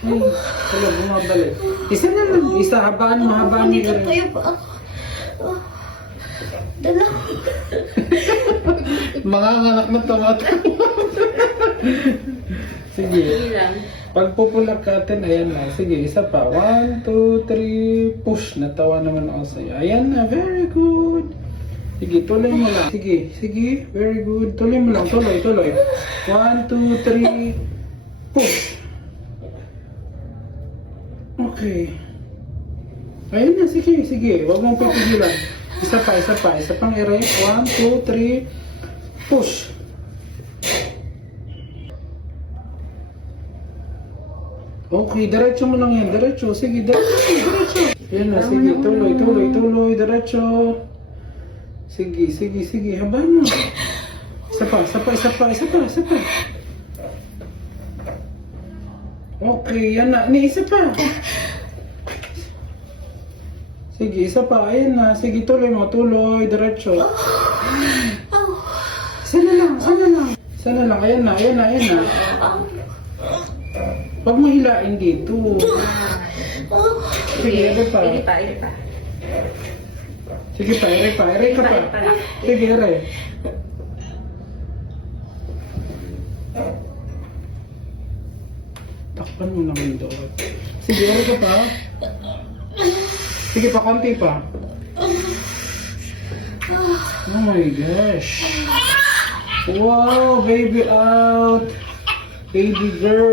Ay, wala, bumabalik. Isa na lang. Isa, habaan mo, habaan mo. Dito po yung paa. Dala. Mga anak na tumatawa. Sige. Pag pupulak natin, ayan na. Sige, isa pa. 1, 2, 3, push. Natawa naman ako sa'yo. Ayan na, very good. Sige, tuloy mo lang. Sige, sige, very good. Tuloy mo lang, tuloy, tuloy. 1, 2, 3, push. Okay. Ayun na, sige, sige. Huwag mong pipigilan. Isa pa, isa pa. Isa pang erase. 1, 2, 3, push. Okay, diretso mo lang yan. Diretso. Sige, diretso. Diretso. Yan na, sige. Tuloy, tuloy, tuloy. Diretso. Sige, sige, sige. Habang mo. Isa pa, isa pa, isa pa, isa pa, isa pa. Okay, yan na. Ni, isa pa. Sige, isa pa. Ayan na. Sige, tuloy mo. Tuloy. Diretso. Isa na lang. Isa na lang. Isa na lang. Ayan na. Ayan na. Ayan na. Huwag mo hilain dito. Sige, ere pa. Iri pa, iri pa. Sige pa, ere pa. Ere ka pa. Sige, ere. Takpan mo naman doon. Sige, ere ka pa. Sige pa, konti pa. Oh my gosh. Wow, baby out. Baby girl.